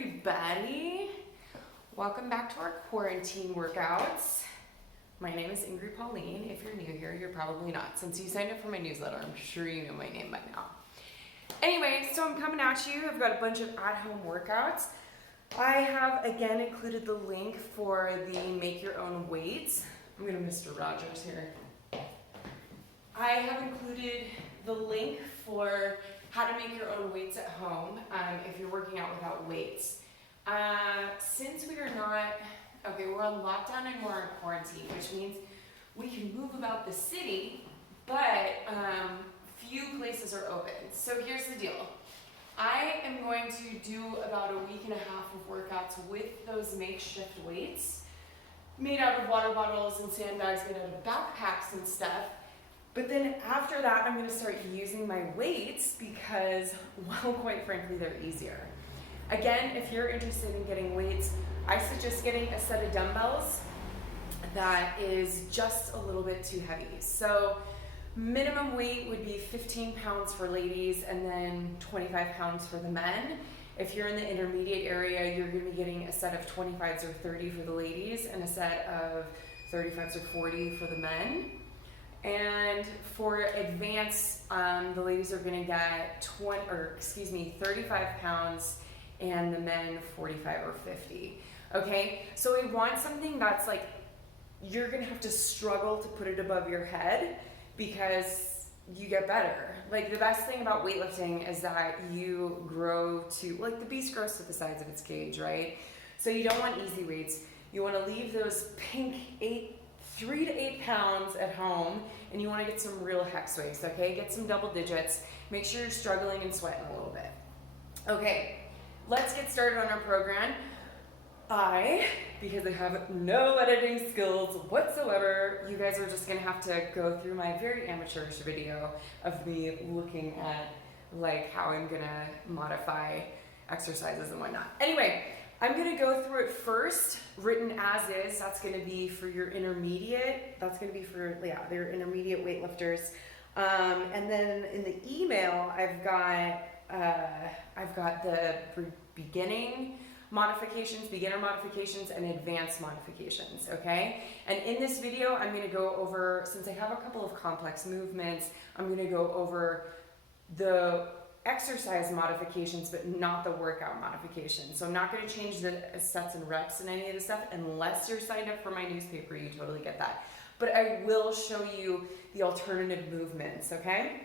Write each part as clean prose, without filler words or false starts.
everybody. Welcome back to our quarantine workouts. My name is Ingrid Pauline. If you're new here, you're probably not. Since you signed up for my newsletter, I'm sure you know my name by now. Anyway, so I'm coming at you. I've got a bunch of at-home workouts. I have, again, included the link for the make your own weights. I'm gonna Mr. Rogers here. I have included the link for how to make your own weights at home if you're working out without weights. Since we are not, we're on lockdown and we're in quarantine, which means we can move about the city, but few places are open. So here's the deal. I am going to do about a week and a half of workouts with those makeshift weights made out of water bottles and sandbags, made out of backpacks and stuff. But then after that, I'm gonna start using my weights because, well, quite frankly, they're easier. Again, if you're interested in getting weights, I suggest getting a set of dumbbells that is just a little bit too heavy. So minimum weight would be 15 pounds for ladies and then 25 pounds for the men. If you're in the intermediate area, you're gonna be getting a set of 25s or 30 for the ladies and a set of 35s or 40 for the men. And for advanced, the ladies are gonna get 35 pounds and the men 45 or 50. Okay, so we want something that's like, you're gonna have to struggle to put it above your head because you get better. Like the best thing about weightlifting is that you grow to, like the beast grows to the size of its cage, right? So you don't want easy weights. You wanna leave those pink 3 to 8 pounds at home, and you want to get some real hex weights, okay? Get some double digits. Make sure you're struggling and sweating a little bit. Okay, let's get started on our program. Because I have no editing skills whatsoever, you guys are just gonna have to go through my very amateurish video of me looking at like how I'm gonna modify exercises and whatnot. Anyway, I'm gonna go through it first, written as is. That's gonna be for your intermediate. That's gonna be for, their intermediate weightlifters. And then in the email, I've got the beginning modifications, beginner modifications, and advanced modifications, okay? And in this video, I'm gonna go over, since I have a couple of complex movements, I'm gonna go over the exercise modifications, but not the workout modifications. So I'm not going to change the sets and reps and any of the stuff unless you're signed up for my newspaper. You totally get that. But I will show you the alternative movements, okay?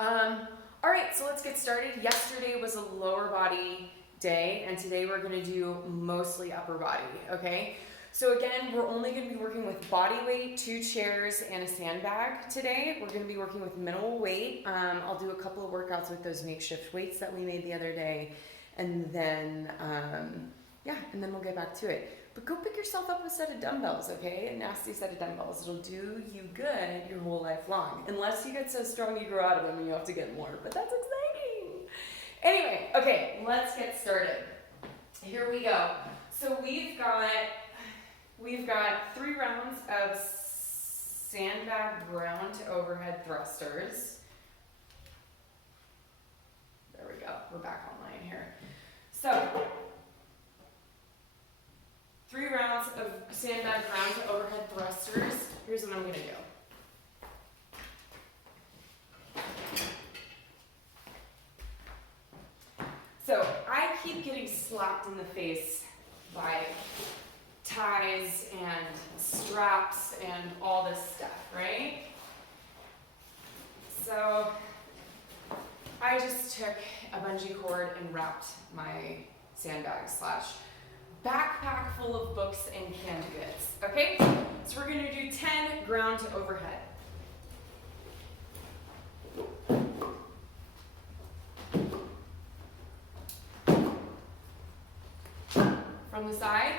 All right, so let's get started. Yesterday was a lower body day, and today we're going to do mostly upper body, okay? So again, we're only going to be working with body weight, 2 chairs, and a sandbag today. We're going to be working with minimal weight. I'll do a couple of workouts with those makeshift weights that we made the other day, and then, and then we'll get back to it. But go pick yourself up a set of dumbbells, okay? A nasty set of dumbbells. It'll do you good your whole life long, unless you get so strong you grow out of them and you have to get more, but that's exciting. Anyway, okay, let's get started. Here we go. So we've got 3 rounds of sandbag ground to overhead thrusters. There we go, we're back online here. So, 3 rounds of sandbag ground to overhead thrusters. Here's what I'm gonna do. So, I keep getting slapped in the face by ties and straps and all this stuff, right? So I just took a bungee cord and wrapped my sandbag / backpack full of books and canned goods, okay? So we're gonna do 10 ground to overhead. From the side.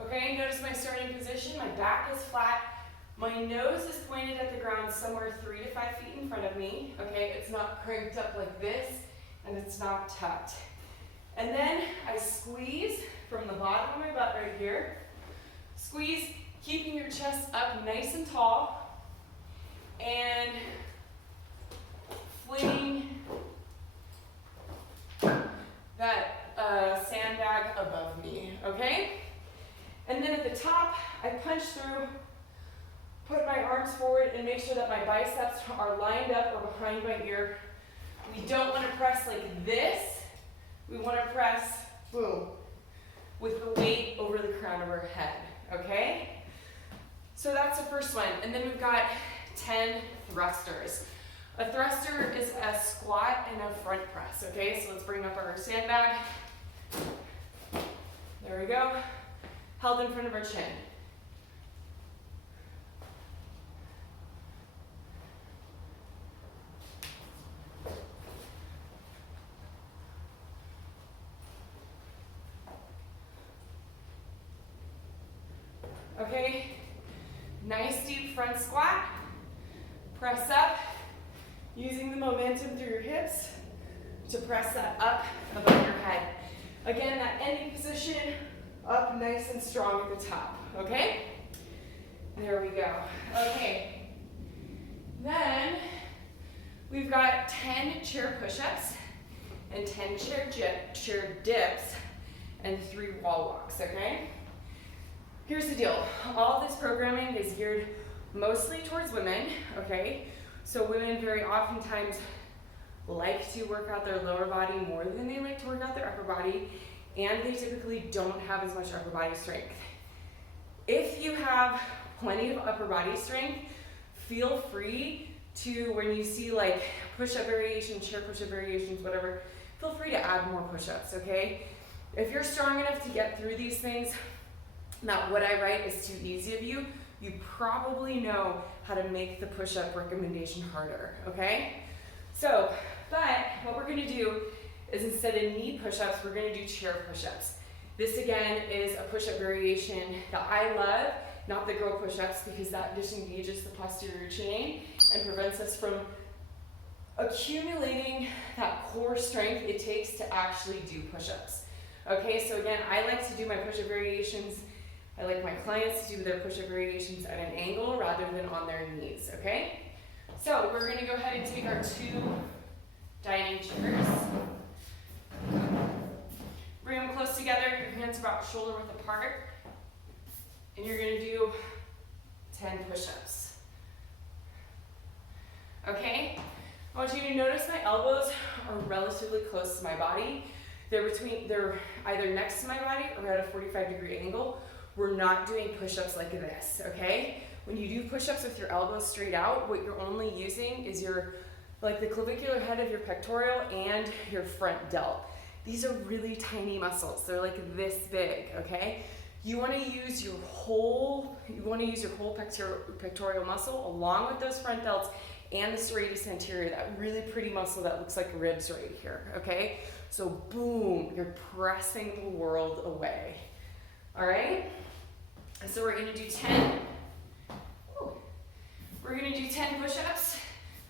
Okay, notice my starting position. My back is flat. My nose is pointed at the ground somewhere 3 to 5 feet in front of me. Okay, it's not cranked up like this, and it's not tucked. And then I squeeze from the bottom of my butt right here. Squeeze, keeping your chest up nice and tall. and fling that sandbag above me, okay? And then at the top, I punch through, put my arms forward, and make sure that my biceps are lined up or behind my ear. We don't want to press like this. We want to press, boom, with the weight over the crown of our head, okay? So that's the first one. And then we've got 10 thrusters. A thruster is a squat and a front press, okay? So let's bring up our sandbag. There we go. Held in front of our chin. Okay, nice deep front squat. Press up, using the momentum through your hips to press that up above your head. Again, that ending position, up nice and strong at the top, okay? There we go. Okay, then we've got 10 chair push-ups and 10 chair dips and 3 wall walks, okay? Here's the deal. All of this programming is geared mostly towards women, okay? So women very oftentimes like to work out their lower body more than they like to work out their upper body, and they typically don't have as much upper body strength. If you have plenty of upper body strength, feel free to, when you see like push-up variations, chair push-up variations, whatever, feel free to add more push-ups, okay? If you're strong enough to get through these things, not what I write is too easy of you, you probably know how to make the push-up recommendation harder, okay? So, but what we're gonna do is instead of knee push-ups, we're gonna do chair push-ups. This again is a push-up variation that I love, not the girl push-ups, because that disengages the posterior chain and prevents us from accumulating that core strength it takes to actually do push-ups. Okay, so again, I like to do my push-up variations. I like my clients to do their push-up variations at an angle rather than on their knees, okay? So we're gonna go ahead and take our 2 dining chairs. Bring them close together, your hands about shoulder width apart. And you're gonna do 10 push-ups. Okay? I want you to notice my elbows are relatively close to my body. They're either next to my body or at a 45-degree angle. We're not doing push-ups like this, okay? When you do push-ups with your elbows straight out, what you're only using is the clavicular head of your pectoral and your front delt. These are really tiny muscles. They're like this big, okay? You wanna use your whole pectoral muscle along with those front delts and the serratus anterior, that really pretty muscle that looks like ribs right here, okay? So boom, you're pressing the world away. All right, so we're gonna do 10. We're gonna do 10 push-ups,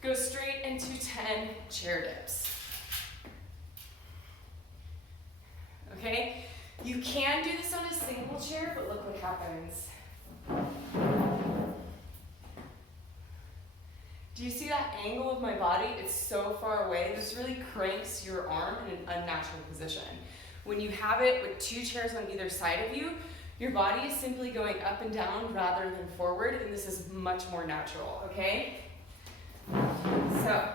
go straight into 10 chair dips. Okay, you can do this on a single chair, but look what happens. Do you see that angle of my body? It's so far away. This really cranks your arm in an unnatural position. When you have it with 2 chairs on either side of you, your body is simply going up and down rather than forward, and this is much more natural, okay? So,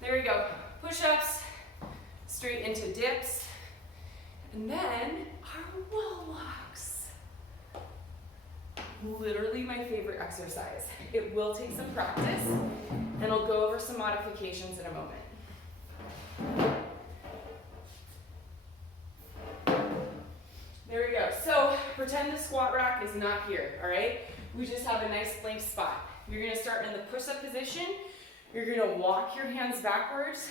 there we go. Push-ups, straight into dips, and then our wall walks. Literally my favorite exercise. It will take some practice, and I'll go over some modifications in a moment. There we go. So pretend the squat rack is not here, all right? We just have a nice blank spot. You're gonna start in the push-up position. You're gonna walk your hands backwards,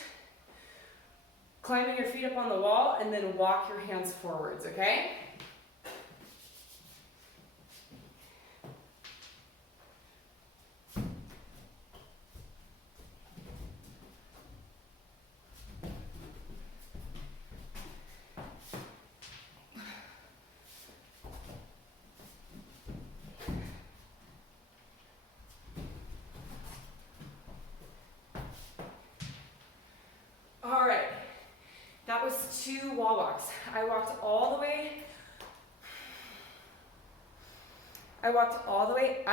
climbing your feet up on the wall, and then walk your hands forwards, okay? 2 wall walks. I walked all the way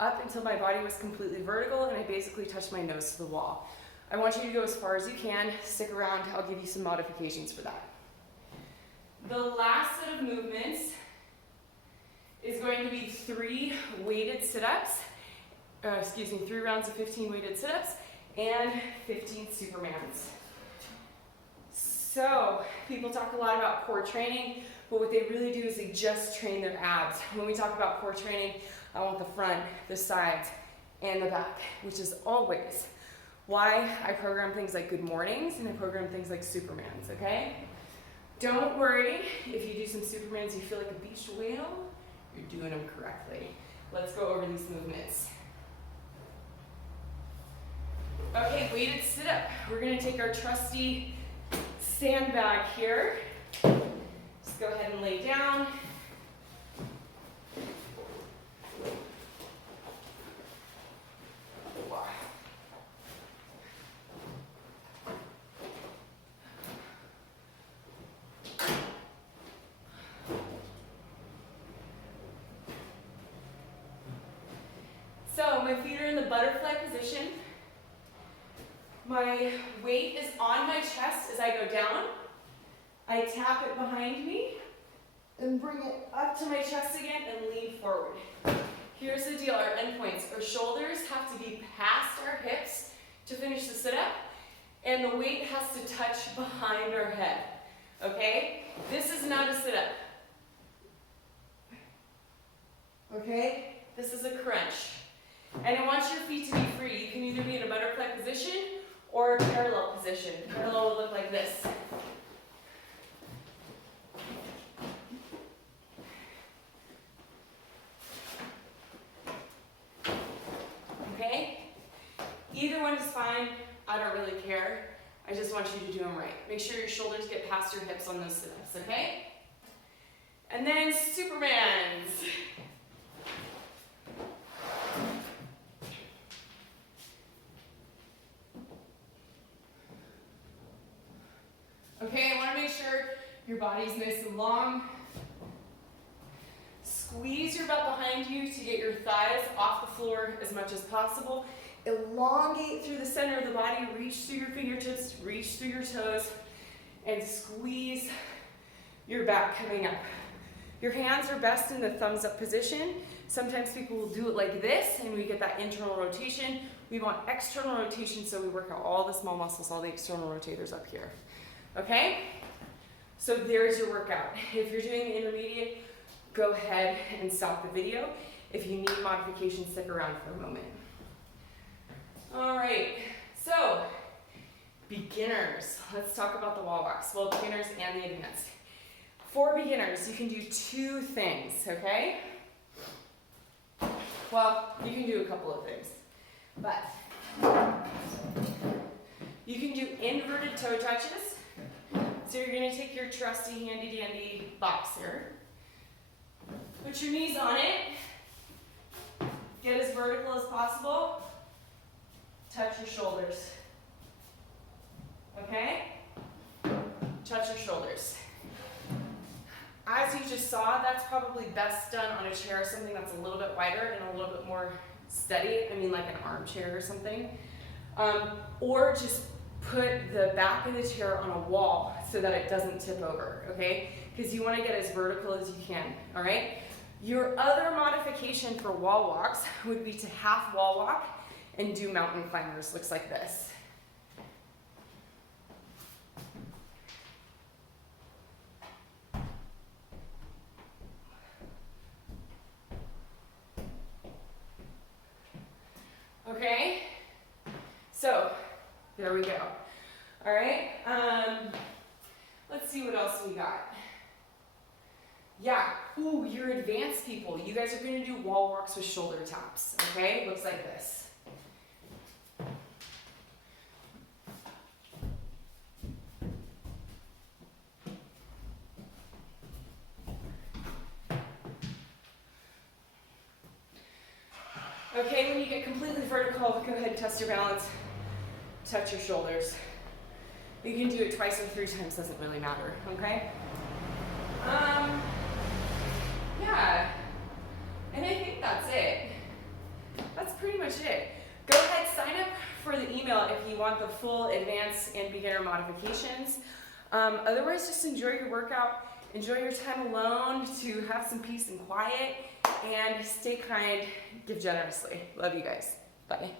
up until my body was completely vertical and I basically touched my nose to the wall. I want you to go as far as you can. Stick around, I'll give you some modifications for that. The last set of movements is going to be 3 weighted sit-ups, 3 rounds of 15 weighted sit-ups and 15 Supermans. So, people talk a lot about core training, but what they really do is they just train their abs. When we talk about core training, I want the front, the sides, and the back, which is always why I program things like good mornings and I program things like Supermans, okay? Don't worry if you do some Supermans, you feel like a beached whale, you're doing them correctly. Let's go over these movements. Okay, weighted sit up. We're gonna take our trusty sandbag here. Just go ahead and lay down. So my feet are in the butterfly position. My weight is on my chest as I go down. I tap it behind me and bring it up to my chest again and lean forward. Here's the deal, our endpoints. Our shoulders have to be past our hips to finish the sit-up, and the weight has to touch behind our head, okay? This is not a sit-up, okay? This is a crunch. And I want your feet to be free. You can either be in a butterfly position or a parallel position. Parallel will look like this. Okay? Either one is fine. I don't really care. I just want you to do them right. Make sure your shoulders get past your hips on those sit-ups, okay? And then Supermans. Okay, I want to make sure your body's nice and long. Squeeze your butt behind you to get your thighs off the floor as much as possible. Elongate through the center of the body, reach through your fingertips, reach through your toes, and squeeze your back coming up. Your hands are best in the thumbs up position. Sometimes people will do it like this and we get that internal rotation. We want external rotation so we work out all the small muscles, all the external rotators up here. Okay? So there's your workout. If you're doing the intermediate, go ahead and stop the video. If you need modification, stick around for a moment. All right, so beginners. Let's talk about the wall walks. Well, beginners and the advanced. For beginners, you can do 2 things, okay? Well, you can do a couple of things, but you can do inverted toe touches. So you're going to take your trusty handy dandy box here, put your knees on it, get as vertical as possible, touch your shoulders, okay? Touch your shoulders. As you just saw, that's probably best done on a chair, something that's a little bit wider and a little bit more steady, I mean like an armchair or something, or just put the back of the chair on a wall so that it doesn't tip over, okay? Because you want to get as vertical as you can, all right? Your other modification for wall walks would be to half wall walk and do mountain climbers. Looks like this. Okay? So, there we go. All right, let's see what else we got. Yeah, ooh, you're advanced people. You guys are gonna do wall walks with shoulder taps, okay? Looks like this. Okay, when you get completely vertical, go ahead and test your balance. Touch your shoulders. You can do it twice or 3 times, doesn't really matter, okay? Yeah, and I think that's it. That's pretty much it. Go ahead, sign up for the email if you want the full advanced and beginner modifications. Otherwise, just enjoy your workout, enjoy your time alone to have some peace and quiet, and stay kind, give generously. Love you guys. Bye.